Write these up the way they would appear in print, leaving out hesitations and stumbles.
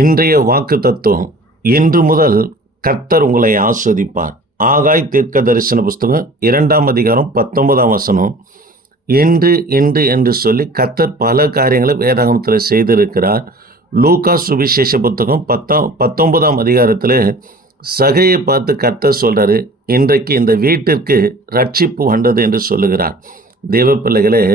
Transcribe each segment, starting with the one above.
இன்றைய வாக்கு தத்துவம். இன்று முதல் கர்த்தர் உங்களை ஆஸ்வதிப்பார். ஆகாய் தீர்க்க தரிசன புஸ்தகம் 2ஆம் அதிகாரம் 19ஆம் வசனம். இன்று இன்று என்று சொல்லி கர்த்தர் பல காரியங்களை வேதாகமத்தில் செய்திருக்கிறார். லூக்கா சுவிசேஷ புத்தகம் 19ஆம் அதிகாரத்தில் சகையை பார்த்து கர்த்தர் சொல்றாரு, இன்றைக்கு இந்த வீட்டிற்கு ரட்சிப்பு வந்தது என்று சொல்லுகிறார். தேவ பிள்ளைகளே,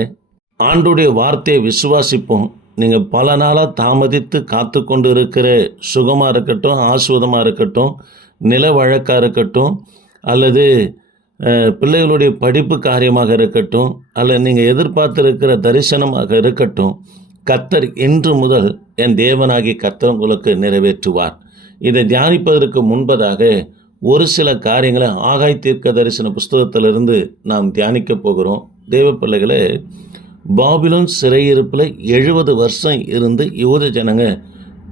ஆண்டுடைய வார்த்தையை விசுவாசிப்போம். நீங்கள் பல நாளாக தாமதித்து காத்து கொண்டு இருக்கிற சுகமாக இருக்கட்டும், ஆஸ்வதமாக இருக்கட்டும், நில வழக்காக இருக்கட்டும், அல்லது பிள்ளைகளுடைய படிப்பு காரியமாக இருக்கட்டும், அல்லது நீங்கள் எதிர்பார்த்திருக்கிற தரிசனமாக இருக்கட்டும், கர்த்தர் இன்று முதல் என் தேவனாகி கர்த்தர் உங்களுக்கு நிறைவேற்றுவார். இதை தியானிப்பதற்கு முன்பதாக ஒரு சில காரியங்களை ஆகாய் தீர்க்க தரிசன புஸ்தகத்திலிருந்து நாம் தியானிக்க போகிறோம். தேவ பிள்ளைகளே, பாபிலோன் சிறையிருப்பில் 70 வருஷம் இருந்து யூத ஜனங்க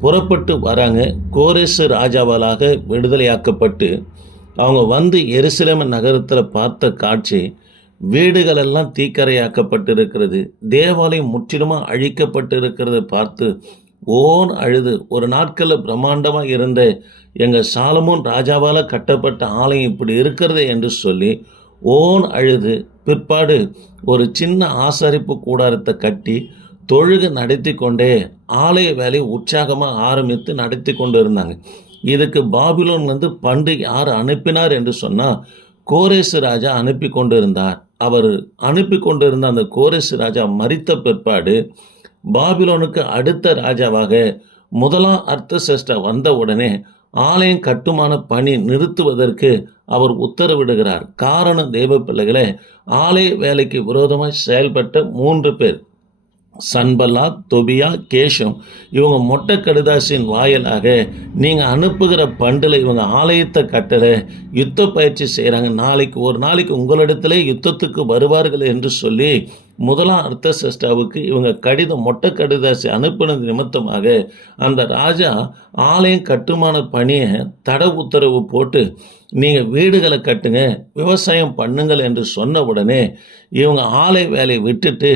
புறப்பட்டு வராங்க. கோரேசு ராஜாவாலாக விடுதலையாக்கப்பட்டு அவங்க வந்து எருசலேம் நகரத்தில் பார்த்த காட்சி, வீடுகளெல்லாம் தீக்கரையாக்கப்பட்டிருக்கிறது, தேவாலயம் முற்றிலுமாக அழிக்கப்பட்டிருக்கிறத பார்த்து ஓன் அழுது, ஒரு நாட்களில் பிரம்மாண்டமாக இருந்த எங்கள் சாலமோன் ராஜாவால் கட்டப்பட்ட ஆலயம் இப்படி இருக்கிறது என்று சொல்லி ஓன் அழுது, பிற்பாடு ஒரு சின்ன ஆசரிப்பு கூடாரத்தை கட்டி தொழுகை நடத்தி கொண்டே ஆலய வேலையை உற்சாகமாக ஆரம்பித்து நடத்தி கொண்டு இருந்தாங்க. இதுக்கு பாபிலோன்லேருந்து பண்டு யார் அனுப்பினார் என்று சொன்னால் கோரேசு ராஜா அனுப்பி கொண்டு இருந்தார். அவர் அனுப்பி கொண்டு இருந்த அந்த கோரேசு ராஜா மரித்த பிற்பாடு பாபிலோனுக்கு அடுத்த ராஜாவாக முதலாம் அர்த்தசஷ்டா வந்த உடனே ஆலயம் கட்டுமான பணி நிறுத்துவதற்கு அவர் உத்தரவிடுகிறார். காரணம், தேவ பிள்ளைகளே, ஆலய வேலைக்கு விரோதமாக செயல்பட்ட 3 பேர், சன்பல்லாத், தொபியா, கேஷம், இவங்க மொட்டை கடுதாசின் வாயிலாக நீங்கள் அனுப்புகிற பண்டில் இவங்க ஆலயத்தை கட்டலை, யுத்த பயிற்சி செய்கிறாங்க, ஒரு நாளைக்கு உங்களிடத்திலே யுத்தத்துக்கு வருவார்கள் என்று சொல்லி முதலாம் அர்த்தசஷ்டாவுக்கு இவங்க கடிதம் மொட்டை கடுதாசி அனுப்பினது நிமித்தமாக அந்த ராஜா ஆலயம் கட்டுமான பணியை தடை உத்தரவு போட்டு நீங்கள் வீடுகளை கட்டுங்க, விவசாயம் பண்ணுங்கள் என்று சொன்ன உடனே இவங்க ஆலய வேலையை விட்டுட்டு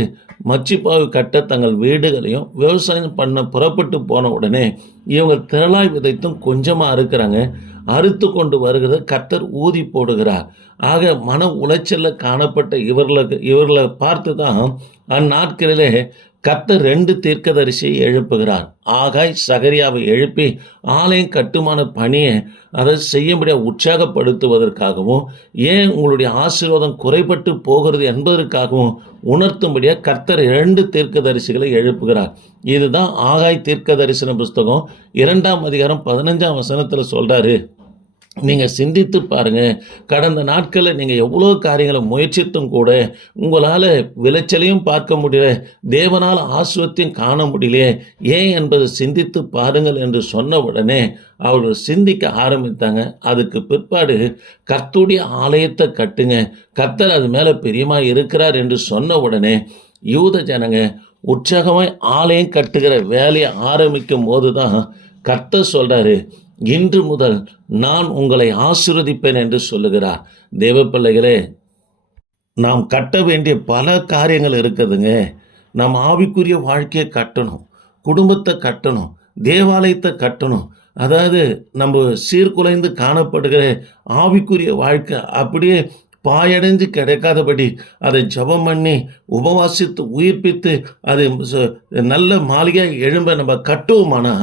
மச்சிப்பாவை கட்ட தங்கள் வீடுகளையும் விவசாயம் பண்ண புறப்பட்டு போன உடனே இவங்க திரளாய் விதைத்தும் கொஞ்சமாக அறுக்கிறாங்க. அறுத்து கொண்டு வருகிறத கர்த்தர் ஊதி போடுகிறார். ஆக மன உளைச்சலில் காணப்பட்ட இவர்களை பார்த்து தான் அந்நாட்களிலே கர்த்தர் 2 தீர்க்கதரிசியை எழுப்புகிறார். ஆகாய் சகரியாவை எழுப்பி ஆலயம் கட்டுமான பணியை அதை செய்யும்படியாக உற்சாகப்படுத்துவதற்காகவும், ஏன் உங்களுடைய ஆசீர்வாதம் குறைபட்டு போகிறது என்பதற்காகவும் உணர்த்தும்படியாக கர்த்தர் 2 தீர்க்கதரிசிகளை எழுப்புகிறார். இதுதான் ஆகாய் தீர்க்க தரிசன புஸ்தகம் 2ஆம் அதிகாரம் 15ஆம் வசனத்தில் சொல்கிறாரு. நீங்கள் சிந்தித்து பாருங்கள், கடந்த நாட்களில் நீங்கள் எவ்வளோ காரியங்களை முயற்சித்தும் கூட உங்களால் விளைச்சலையும் பார்க்க முடியல, தேவனால் ஆசுவத்தையும் காண முடியலையே, ஏன் என்பதை சிந்தித்து பாருங்கள் என்று சொன்ன உடனே அவர்கள் சிந்திக்க ஆரம்பித்தாங்க. அதுக்கு பிற்பாடு கர்த்தருடைய ஆலயத்தை கட்டுங்க, கர்த்தர் அது மேலே பிரியமாக இருக்கிறார் என்று சொன்ன உடனே யூத ஜனங்க உற்சாகமாய் ஆலயம் கட்டுகிற வேலையை ஆரம்பிக்கும் போது தான் கர்த்தர் சொல்கிறாரு, இன்று முதல் நான் உங்களை ஆசீர்வதிப்பேன் என்று சொல்லுகிறார். தேவ பிள்ளைகளே, நாம் கட்ட வேண்டிய பல காரியங்கள் இருக்குதுங்க. நாம் ஆவிக்குரிய வாழ்க்கையை கட்டணும், குடும்பத்தை கட்டணும், தேவாலயத்தை கட்டணும். அதாவது நம்ம சீர்குலைந்து காணப்படுகிற ஆவிக்குரிய வாழ்க்கை அப்படியே பாயடைஞ்சு கிடைக்காதபடி அதை ஜெபம் பண்ணி உபவாசித்து உயிர்ப்பித்து அது நல்ல மாளிகையாக எழும்ப நம்ம கட்டுவோமானா,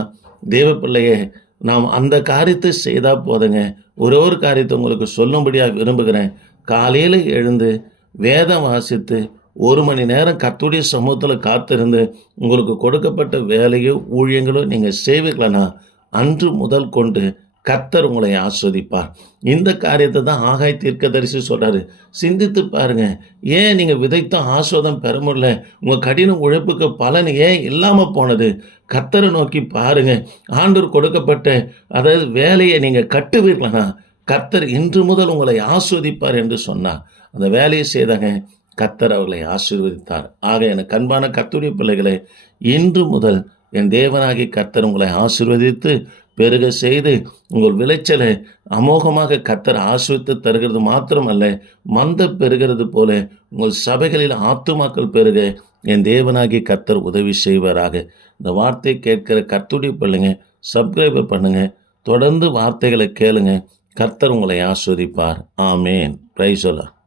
தேவ பிள்ளையே, நாம் அந்த காரியத்தை செய்தால் போதுங்க. ஒரு காரியத்தை உங்களுக்கு சொல்லும்படியாக விரும்புகிறேன். காலையில் எழுந்து வேதம் வாசித்து 1 மணி நேரம் கர்த்தருடைய சமூகத்தில் காத்திருந்து உங்களுக்கு கொடுக்கப்பட்ட வேலையோ ஊழியங்களோ நீங்கள் செய்வீர்களா, அன்று முதல் கொண்டு கர்த்தர் உங்களை ஆஸ்வதிப்பார். இந்த காரியத்தை தான் ஆகாய் தீர்க்கதரிசி சொல்கிறாரு. சிந்தித்து பாருங்கள், ஏன் நீங்கள் விதைத்த ஆஸ்வாதம் பெற முடியல, உங்கள் கடின உழைப்புக்கு பலன் ஏன் இல்லாமல் போனது? கர்த்தரை நோக்கி பாருங்கள். ஆண்டவர் கொடுக்கப்பட்ட அதாவது வேலையை நீங்கள் கட்டுவீர்களா, கர்த்தர் இன்று முதல் உங்களை ஆஸ்வதிப்பார் என்று சொன்னார். அந்த வேலையை செய்தாங்க, கர்த்தர் அவர்களை ஆசீர்வதித்தார். ஆக எனக்கு அன்பான கர்த்தருடைய பிள்ளைகளை, இன்று முதல் என் தேவனாகி கர்த்தர் உங்களை ஆசீர்வதித்து பெருக செய்து உங்கள் விளைச்சலை அமோகமாக கர்த்தர் ஆசீர்வதித்து தருகிறது மாத்திரமல்ல, மந்த பெருகிறது போல உங்கள் சபைகளில் ஆத்துமாக்கள் பெருக என் தேவனாகிய கர்த்தர் உதவி செய்வாராக. இந்த வார்த்தை கேட்கிற கர்த்தருடைய பிள்ளைங்க சப்ஸ்கிரைபர் பண்ணுங்க. தொடர்ந்து வார்த்தைகளை கேளுங்க. கர்த்தர் உங்களை ஆசீர்வதிப்பார். ஆமேன். Praise the Lord.